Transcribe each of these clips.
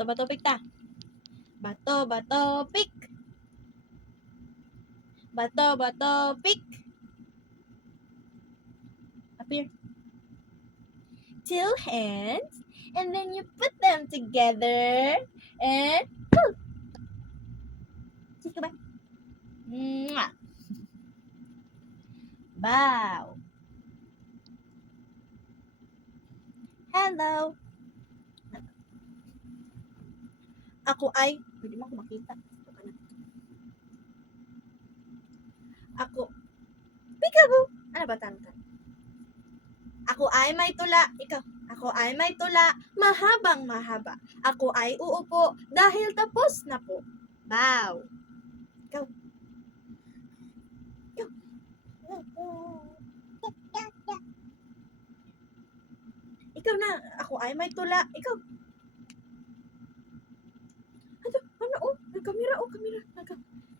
Bato, pick ta. Bato, pick. Bato, pick. Up here. Two hands, and then you put them together, and go. Sige ba? Mwah. Bow. Hello. Ako ay, pwede mo ako makita. Ako, peekaboo. Ano ba tantan? Ako ay may tula. Ikaw. Ako ay may tula. Mahabang mahaba. Ako ay uupo dahil tapos na po. Bow. Ikaw. Ikaw. Ikaw na. Ako ay may tula. Ikaw. Ano? Oh, nagkamera. Oh, kamera.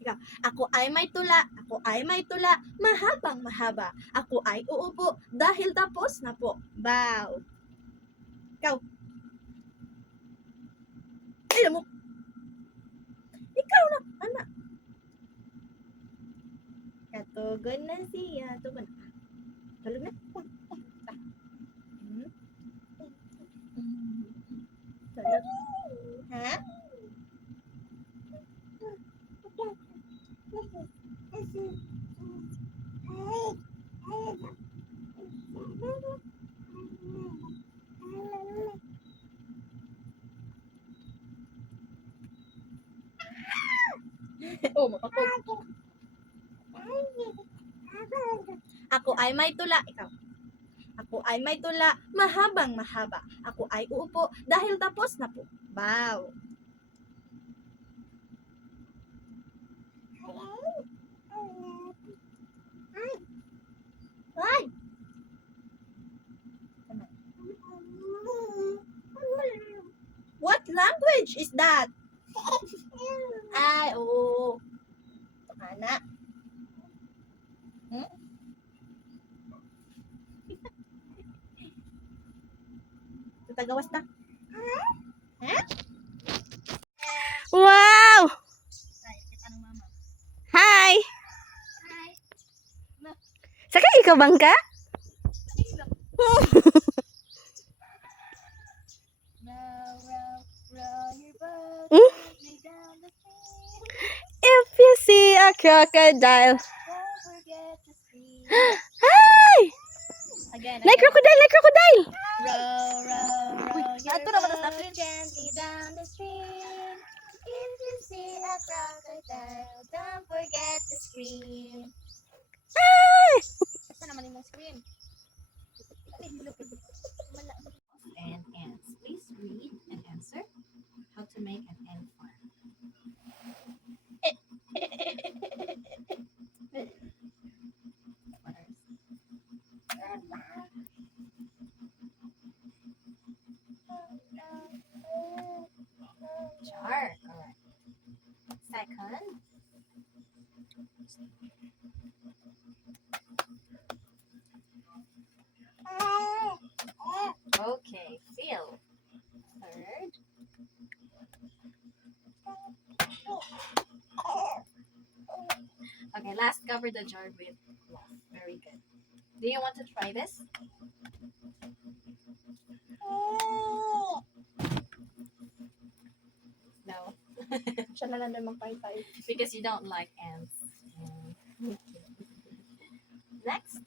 Ikaw. Ako ay may tula. Ako ay may tula. Mahabang mahaba. Ako ay uupo dahil tapos na po. Bow. Ikaw. Alam mo. Ikaw na. Anak. Katugon na siya. Tugon na. Tulog na. Tulog. Ha? Oh, mapapag. Ako ay may tula. Ikaw. Ako ay may tula. Mahabang mahaba. Ako ay uupo dahil tapos na po. Bow. Ay! What language is that? Ay, oo. Anak. Tagawas na. Wow! Hi! Sakay ikaw bangka? If you see a crocodile. Hi! Again. Like crocodile, like crocodile! Row your boat gently down the stream. If you see a crocodile, don't forget to scream. Hi! Ito naman yung scream. And ants. Please read and answer how to make an ant farm. What else? Jar. Correct. Second. Okay, fill. Third. Okay, last, cover the jar with cloth. Very good. Do you want to try this? No, Siya na lang din magpahitay. because you don't like ants. Next,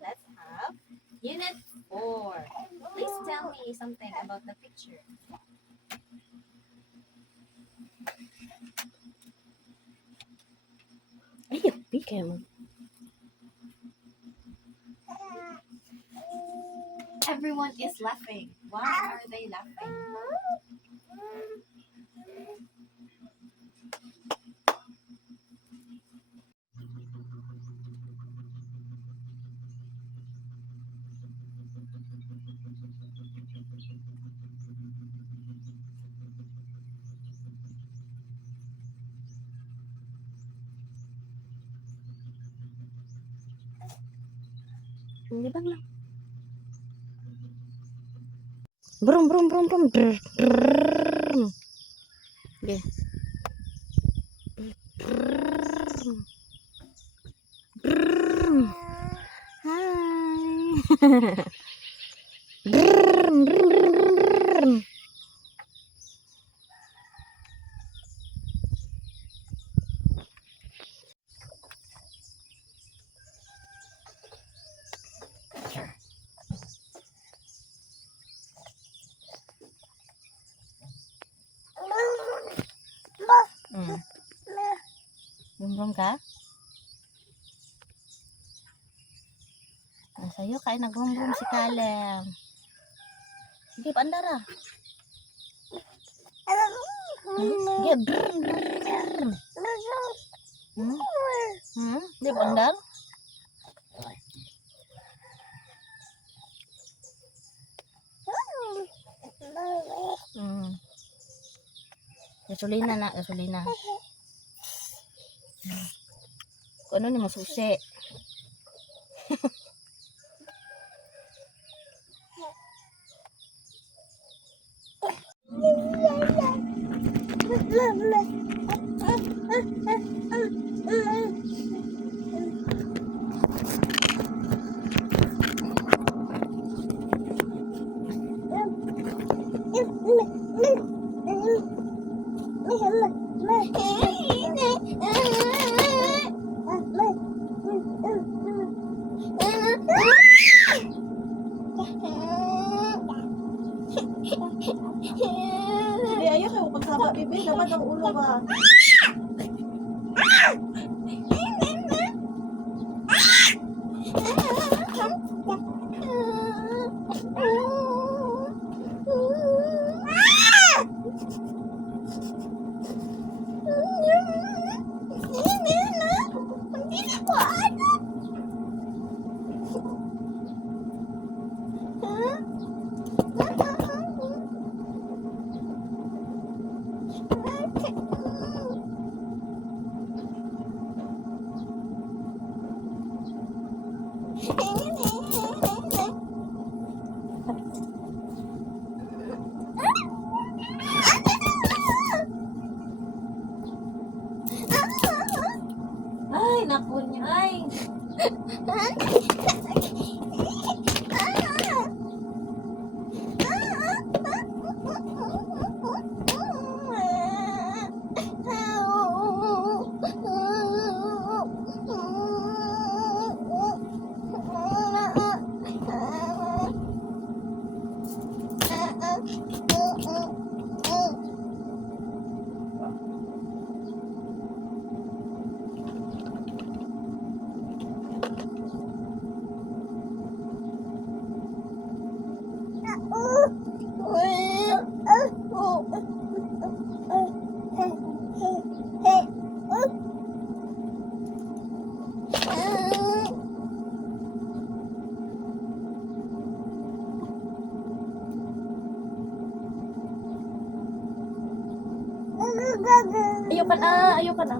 let's have Unit 4. Please tell me something about the picture. Ay, bigay mo. Everyone is laughing. Why are they laughing? Libang lang. Brum, brum, brum, brum. Brr, brr. Sige. Hi. Bumbong ka? Sa'yo kaya nagbumbong si Kalem. Sige, paandara. Sige, brrrr. Di paandar? Gasolina na, gasolina. Kung ano ni masusi. Hindi, ayaw kayo pagsaba, bebe. Dapat ang ulo ba? Ay, naku niya. Ay. Ayoko na, ayoko na.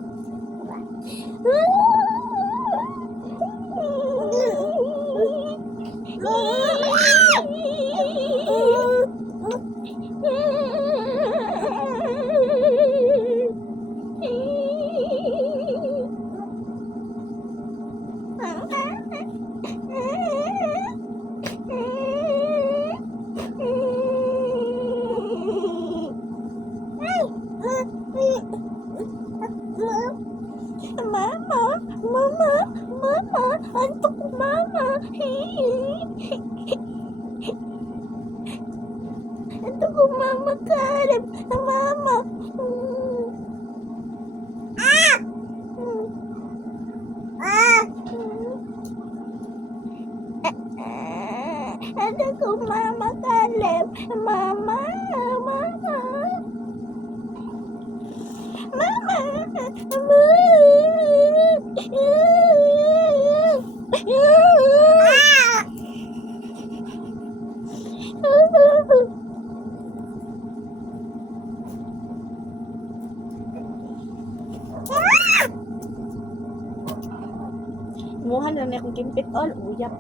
Mama, antok ko, mama. Antok ko, mama, Kalem. Mama. Antok ko, mama, Kalem. Mama, mama. Muhan na akong kimpit all uyap.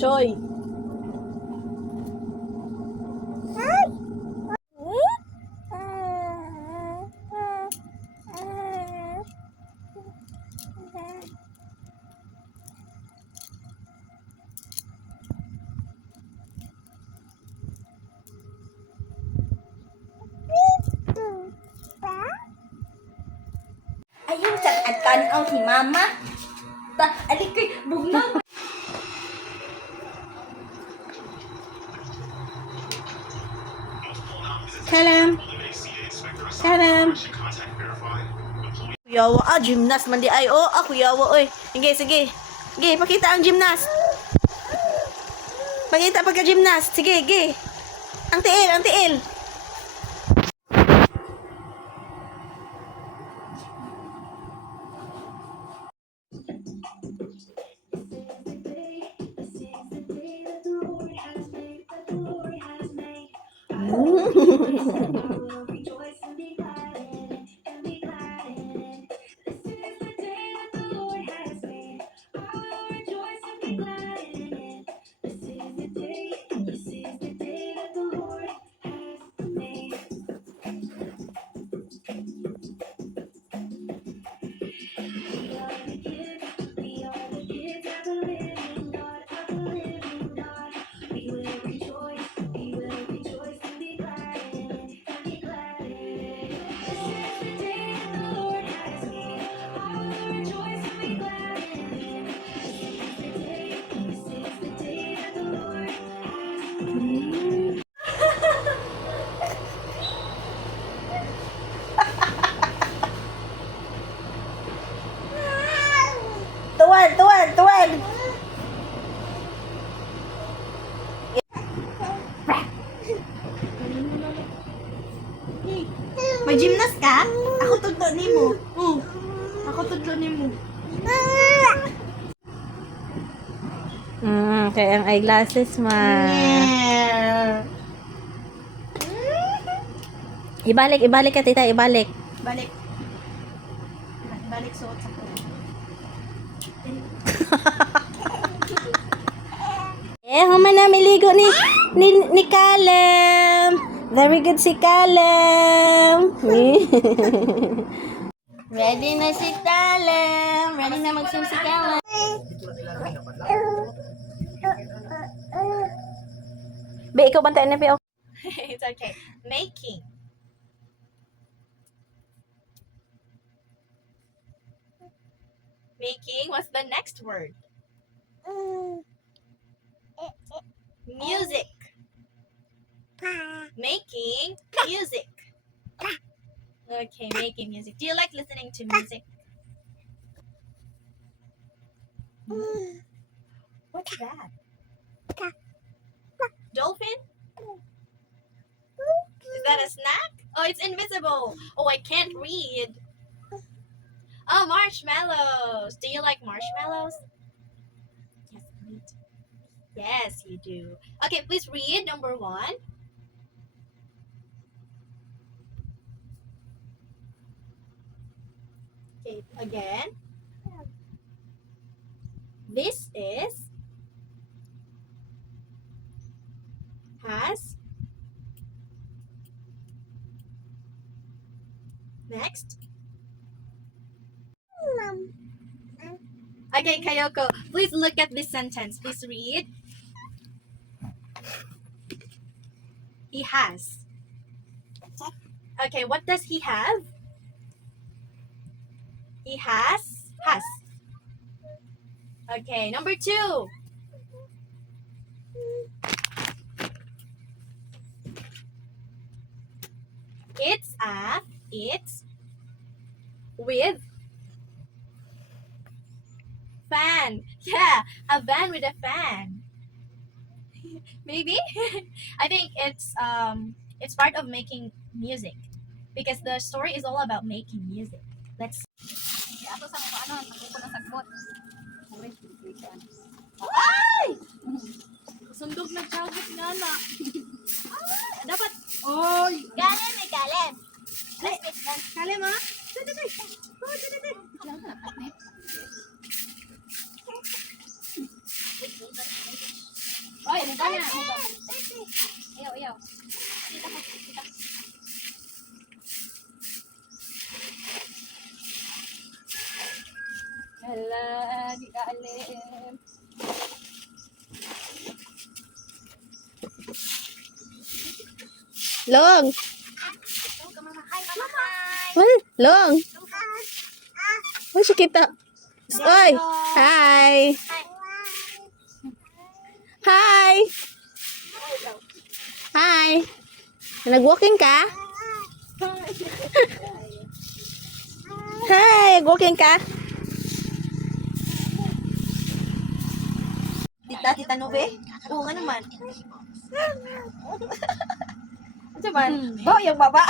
Choy. Ayun, at tanaw si mama. Alikoy, bugnaw. Kalam. Kalam. Kuyawa, gymnast man di ay. Kuyawa, oy. Sige, sige. Sige, pakita ang gymnast. Pakita pagka-gymnast. Sige, sige. Ang tiil, ang tiil. Tuwan, tuwan, tuwan. May gymnast ka? Ako tudlo nimo. Ako tudlo nimo. Kaya ang eyeglasses Ibalik, ibalik ka tita, ibalik. Balik. Balik suot sa ko. Human na miligo ni Kalem. Very good si Kalem. Ready na si Kalem. Ready na mag-swim si Kalem. Be, ikaw bantayan na, Be. It's okay. Making. Making, what's the next word? Music. Making music. Okay, making music. Do you like listening to music? What's that? Dolphin? Is that a snack? Oh, it's invisible. Oh, I can't read. Oh, marshmallows. Do you like marshmallows? Yes, me too. Yes, you do. Okay, please read number 1. Okay, again. This is has. Next. Okay, Kayoko, please look at this sentence. Please read. He has. Okay, what does he have? He has. Has. Okay, number 2. It's with fan. Yeah, a van with a fan. Maybe. I think it's part of making music because the story is all about making music. Let's. Ato sa mga ano, ako na sagot. Ay! Sundog na chowgit nga na. Dapat. Oy! Kalem, may kalem. Kalem ha? Dito. Oh, dito. Lang na, at Hala, di ka alim. Long. Long. Oh, siya kita. Oy. Hi. Hi. Hi. Nag-walking ka? Hi, nag-walking ka? Tita Nube? Oo nga naman. Ano man? Bo, yung baba.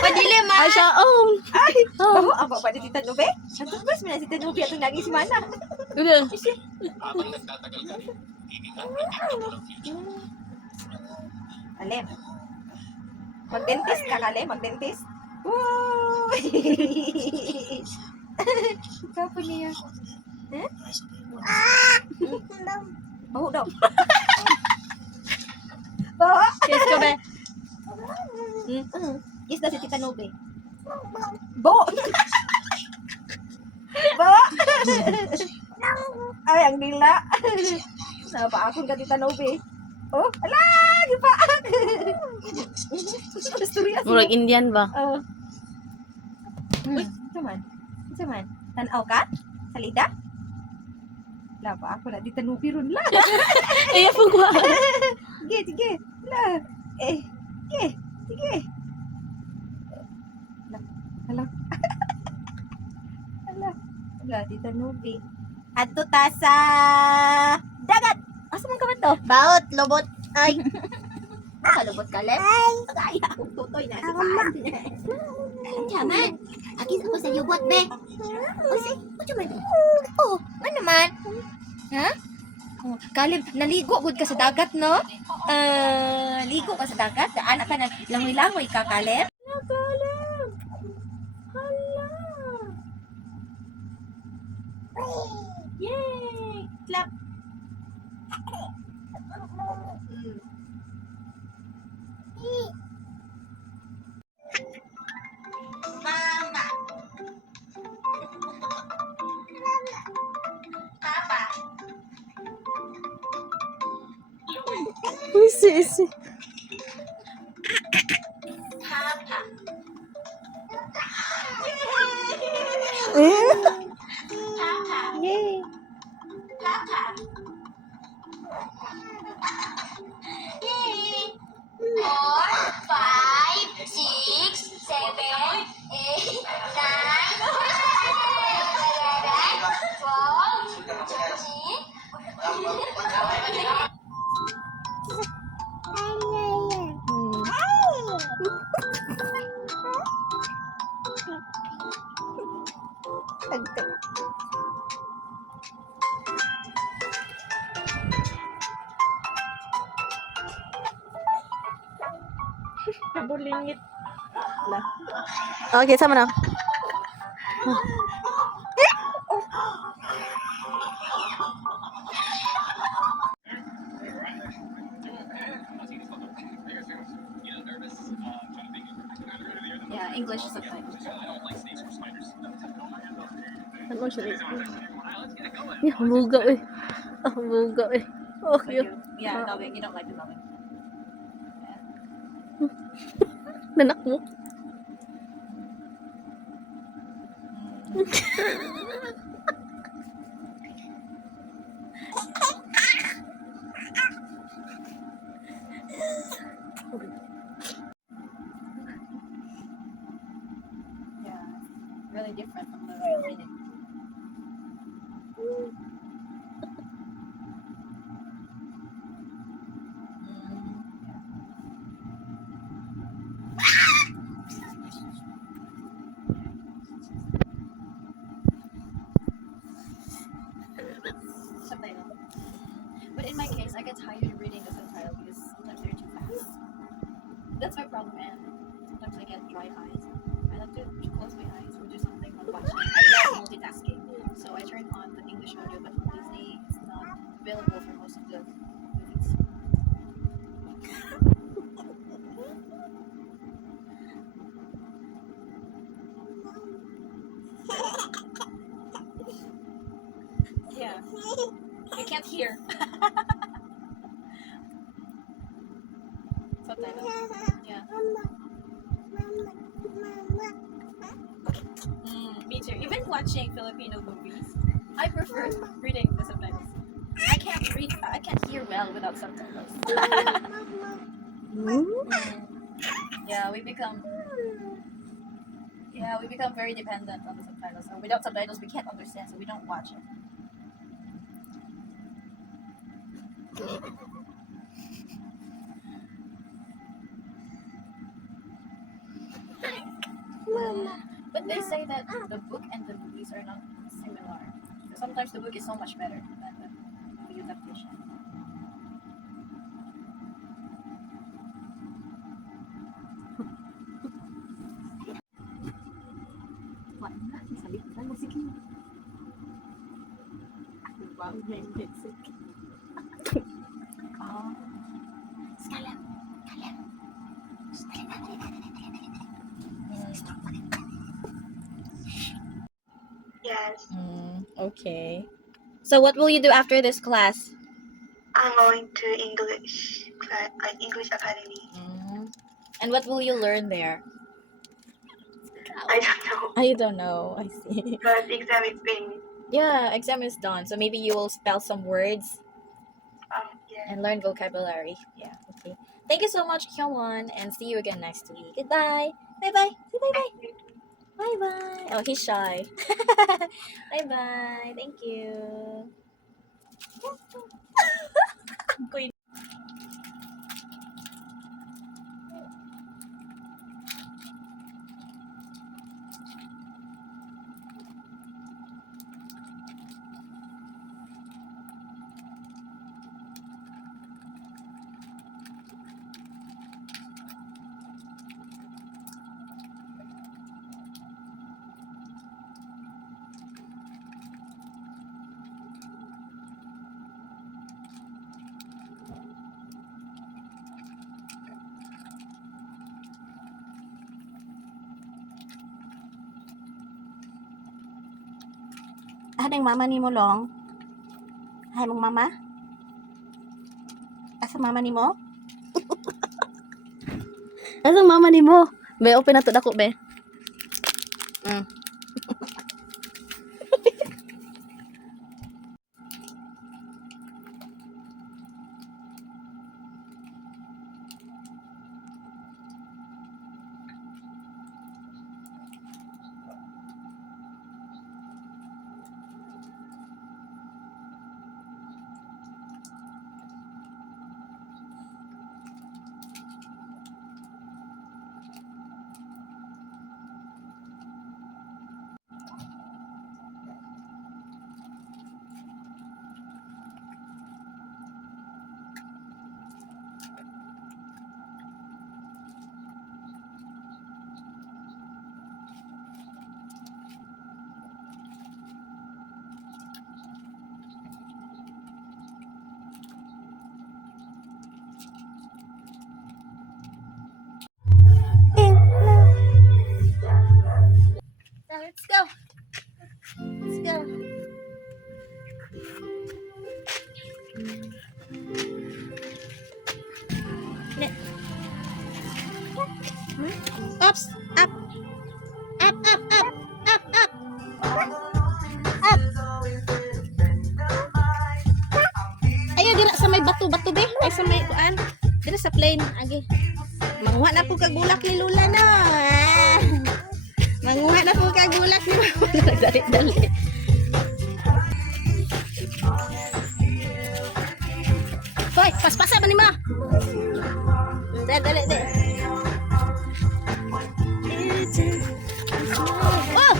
Padilim ah. Ay, siya, Ay, oh, ang baba ni Tita Nube? Ang tubos mo na si Tita Nube at naging si Mana. Udah. Alim. Mag-dentist ka, Kale? Mag-dentist? Woo! Ikaw po niya. Eh? Baho daw. Baho? Kiss ko ba? Kiss na si Tita Nube. Baho! Baho! Ay, ang dila. Napaakon ka, Tita Nube. Oh, ala! Di pa! Storya siya. Murag Indian ba? Uy, saman. Saman. Tanaw ka? Salida? La pa ako na di tanubi ron la. Ay, po ko. Sige, sige. La. Sige. Sige. La. Hala. Hala. Hala, di tanubi. Adto ta sa dagat. Asa man ka ba to? Baot, lobot. Ay. Kalubot ka, Lep? Ay, akong tutoy na si Paan. Jaman, agis ako sa yubot, be. O, man. Oh, ano naman? Ha? Oh, Kalib, naligo gud ka sa dagat, no? Ligo ka sa dagat? Daan ka na langoy-langoy ka, Kalib? Kalib! Hala! Yay! Clap! Mama. Papa. Uy, sisi. Papa. Papa. Yay! Papa. Yay. 4, 5, 6, 7, 8, Kabulingit. Okay, sama na. Yeah, English subtitles. Ano siya? Yeah, humuga eh. Humuga eh. Oh, yun. Yeah, dubbing. You don't like the dubbing. Nanak mo. Yeah, really different from the real meaning. Subtitle. But in my case, I get tired reading the subtitle because sometimes they're too fast. That's my problem, and sometimes I get dry eyes. I like to close my eyes or do something while watching. I love multitasking, so I turn on the English audio, but Disney is not available for most of the movies. here. Subtitles. Yeah. Me too. Even watching Filipino movies, I prefer reading the subtitles. I can't hear well without subtitles. Yeah, we become very dependent on the subtitles. So without subtitles, we can't understand, so we don't watch it. But they say that the book and the movies are not similar. Sometimes the book is so much better than the movie adaptation. Yes, Okay. So what will you do after this class? I'm going to English Academy. And what will you learn there? I don't know, I don't know. I see. but the exam is finished. Yeah, exam is done. So maybe you will spell some words Yeah. and learn vocabulary. Yeah, okay. Thank you so much, Hyungwon, and see you again next week. Goodbye. Bye-bye. Say bye-bye. Bye-bye. Oh, he's shy. Bye-bye. Thank you. Ano yung mama ni mo, Long? Hay mong mama? Asa mama ni mo? Asa mama ni mo? Be, open na to dako, be. Let's go. Let's go. Oops. Up. Up, up, up. Up, up. Up. Ayo dira sa may bato-bato be. Ay sa may kuan. Dira sa plane. Agi. Manguha na po kag bulak ni Lula no. Manguha na po kag bulak ni Lula. Dali-dali. Hoy, pas-pasa ba ni ma? Dali, dali. Oh!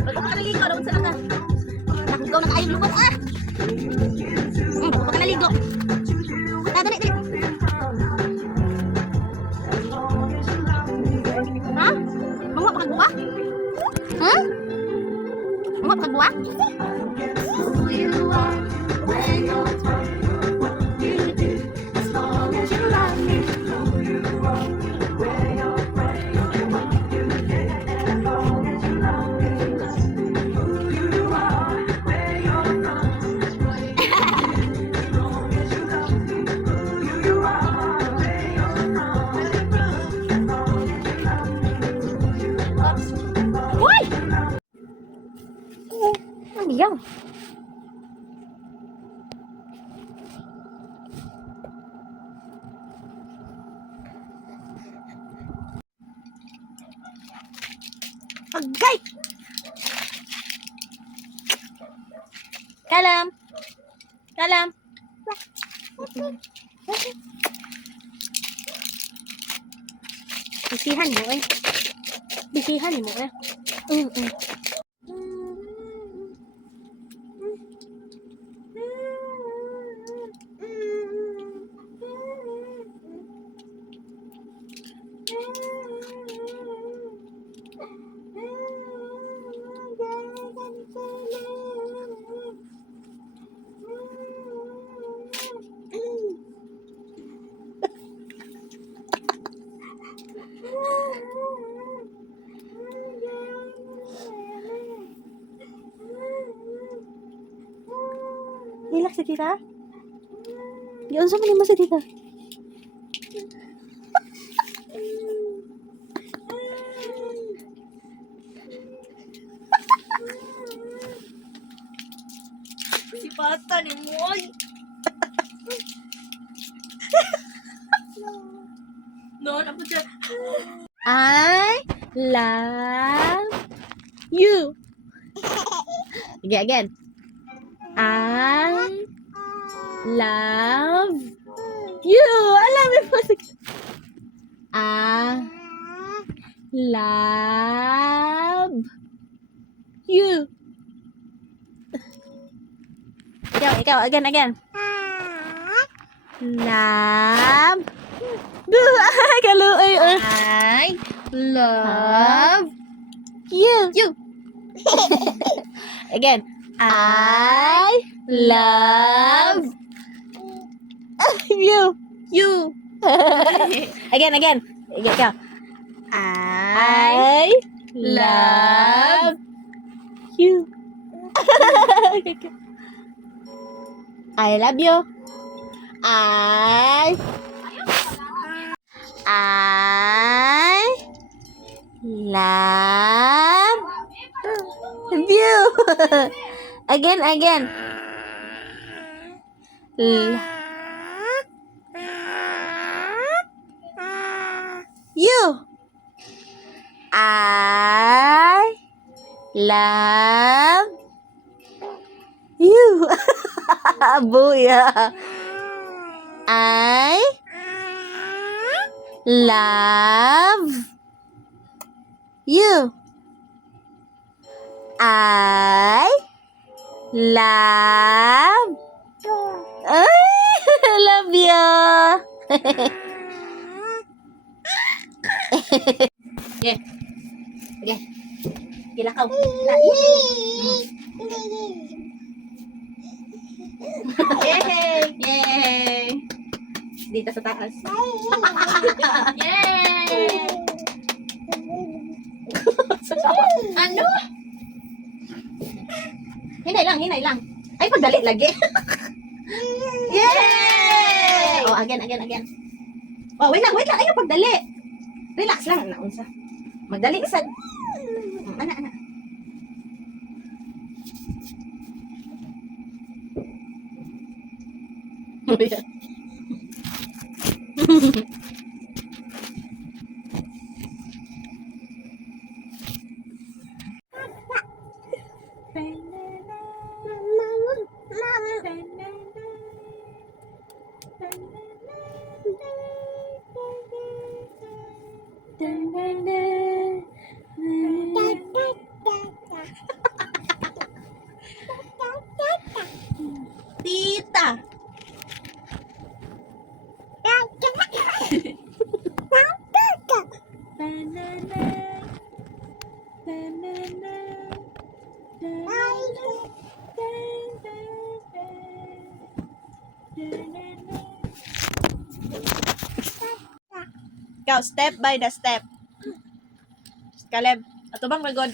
Bago ka naligo, daw sa naka. Nakugaw na kaayong lubat, ah! Bago ka naligo. Dali, dali. Ha? Manguha pa kagbuwa? Ha? Manguha pa kagbuwa? Go. Agay! Kalam. Kalam. Bisihan mo eh. Bisihan mo eh. Relax si tita. Yun sa mo si tita. Si Pata ni Moy. No, apa siya? I love you. Again. I love you. Alam mo si I love you. Ikaw, again. Love. Kaluoy. I love You. you. Again. I love you. You. Again. Ikaw. I love you. I love you. I love you. Again. You. I love you. Buya. I love you. I love love you. Okay. Gilakaw. Yay! Dito sa taas. Yay! Ano? Hinay lang. Ay, pagdali lagi. Yay! Oh, again. Oh, wait lang. Ayaw pagdali. Relax lang. Naunsa. Magdali isa. Ana. Tita. Ikaw, step by the step. Caleb, ato bang magod?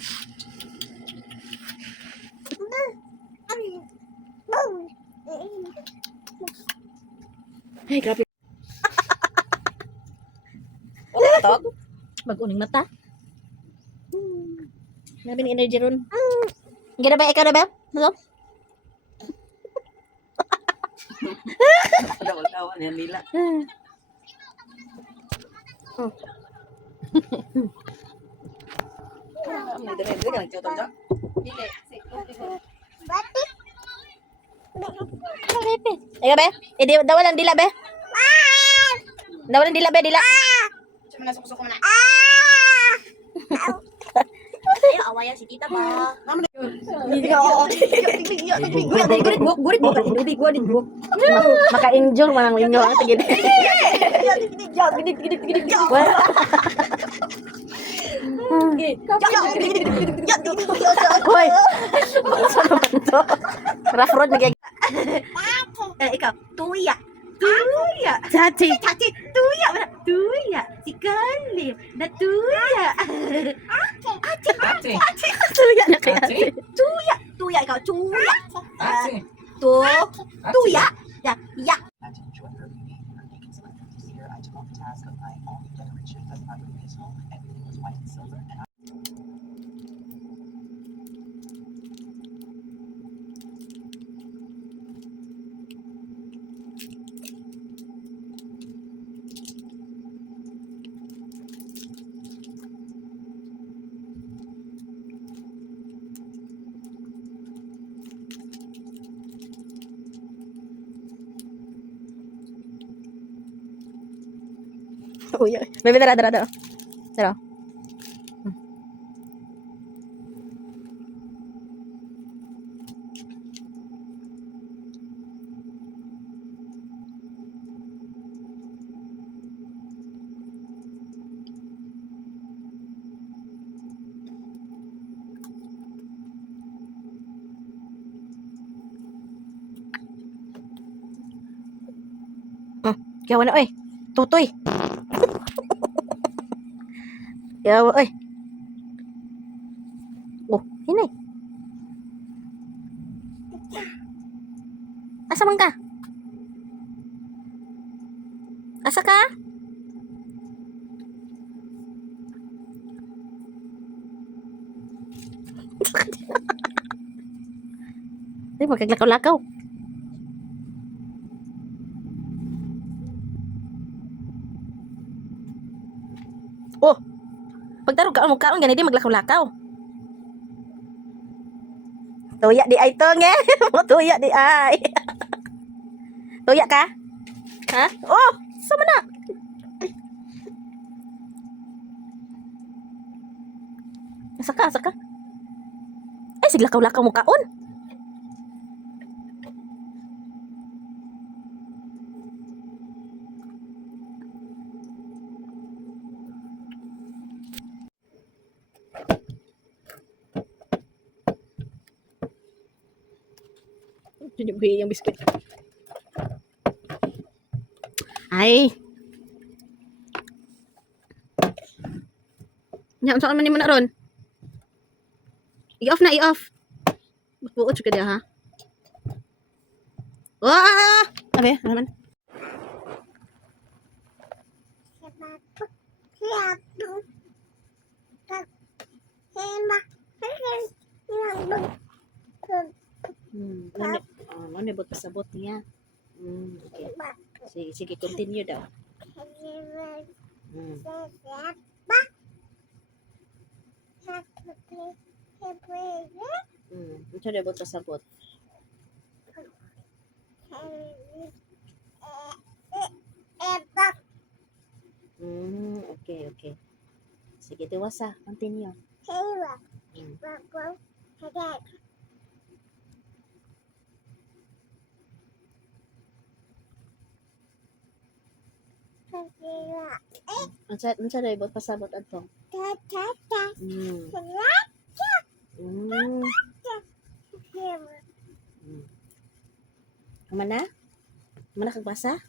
Ay, grabe. Wala na to? Mag-uning mata. Grabe ng energy ron. Gina ba ikaw na ba? Hello? Kawan-kawan yan nila. May dere-dere ka nagtutok dyan. Dili. Say, okay, go. Ikaw ba? Dawalan dila ba? Dawalan dila ba? Dila. Siya man nasukusok mo na. Ayaw, awayan si tita ba? Hindi ka oo. Gurit mo. Maka-injure man ang inyo. Sige. Hoy. Saan naman to? Rough road na Ikaw, tuya. Tuya. Chachi. Chachi, tuya. Tuya. Si Kalip. Na tuya. Ate. Tuya na kaya. Ate. Tuya. Tuya, ikaw. Tuya. Ate. Tuya. Ya. Ya. And to enjoy her beauty and her naked splendor this year, I took on the task of buying all new decorations as part of his home. Everything was white and silver, and Uy. Bebe, dara. Dara. Kaya na, oy. Tutoy. Kaya, oy. Oh, hinay. Asa man ka? Asa ka? Ay, magkaglakaw-lakaw. Oh, pagdarog ka mo kaon gani di maglakaw-lakaw. Tuya di ay to nge. Mo tuya di ay. Tuya ka? Ha? Oh, sama na. Asa ka? Ay, siglakaw-lakaw mo kaon. Sinibuhi yung biskuit. Ay. Nya, saan man mo na ron? I-off na, i-off. Buot ka dia ha. Wah! Abe, ano man? Ano bot pasabot niya? Okay. Sige, continue daw. Ito na bot pasabot. Okay. Sige, tiwasa. Continue. Unsa na bot pasabot adto? Mana? Mana kagbasa?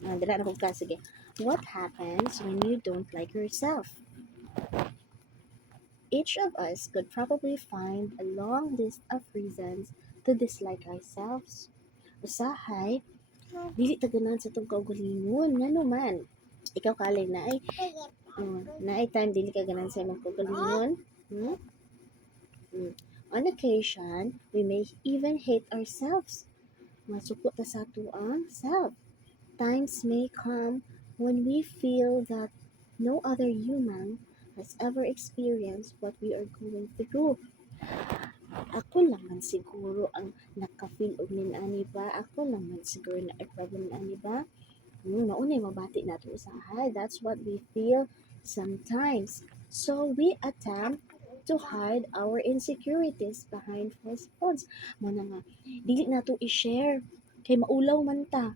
Dila na kong ka. Sige. What happens when you don't like yourself? Each of us could probably find a long list of reasons to dislike ourselves. Usahay, dili taganan sa itong kaugalingon. Nga naman. Ikaw kali na ay na ay time dili ka ganan sa imong kaugalingon. Hmm? On occasion, we may even hate ourselves. Masuko ta sa tuang self. Times may come when we feel that no other human has ever experienced what we are going through. Ako lang man siguro ang naka-feel og ani ba? Ako lang man siguro na ay problem ani ba? Maunay mabati nato usahay. That's what we feel sometimes. So we attempt to hide our insecurities behind false fronts. Mana nga, dili na to i-share. Kay maulaw man ta.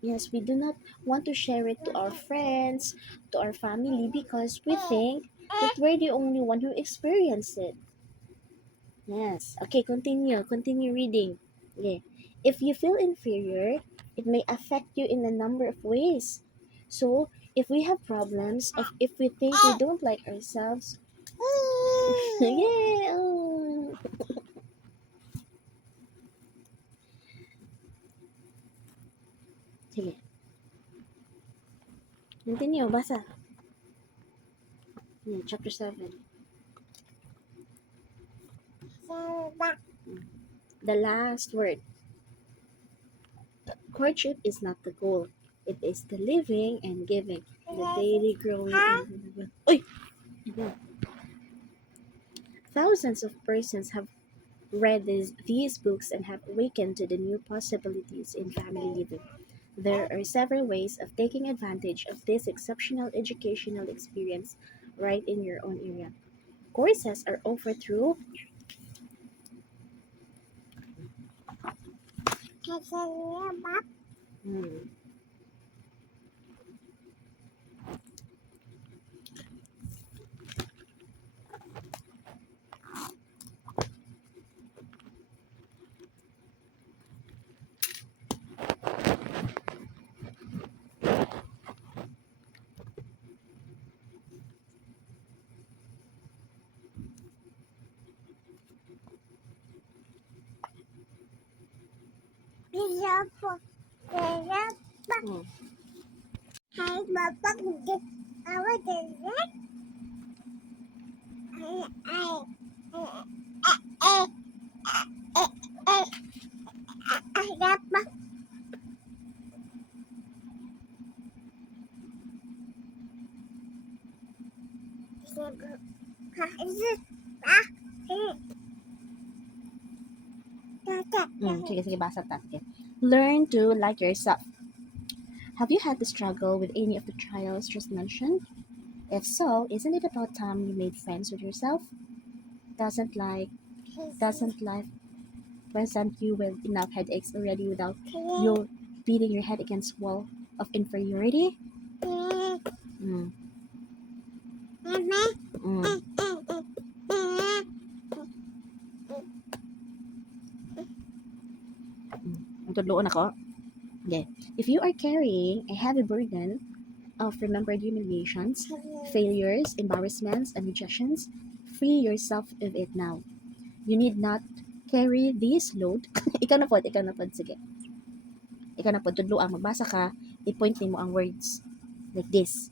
Yes, we do not want to share it to our friends, to our family, because we think that we're the only one who experienced it. Yes. Okay, continue. Continue reading. Okay. If you feel inferior, it may affect you in a number of ways. So, if we have problems, if we think we don't like ourselves, yeah. Oh. Sige. Continue, basa. Yeah, chapter 7. The last word. Courtship is not the goal. It is the living and giving, the daily growing. Oy! Thousands of persons have read these books and have awakened to the new possibilities in family living. There are several ways of taking advantage of this exceptional educational experience right in your own area. Courses are offered through Hmm. Hmm. Sige, sige, basa ta. Okay. Learn to like yourself. Have you had to struggle with any of the trials just mentioned? If so, isn't it about time you made friends with yourself? Doesn't life present you with enough headaches already without you beating your head against wall of inferiority? Mm. Mm. Ang tudloon ako. Okay. If you are carrying a heavy burden of remembered humiliations, failures, embarrassments, and rejections, free yourself of it now. You need not carry this load. Ikaw na pod, sige. Ikaw na pod, tudlo ang magbasa ka, i-point mo ang words like this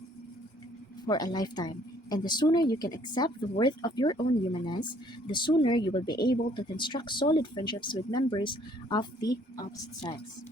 for a lifetime. And the sooner you can accept the worth of your own humanness, the sooner you will be able to construct solid friendships with members of the opposite sex.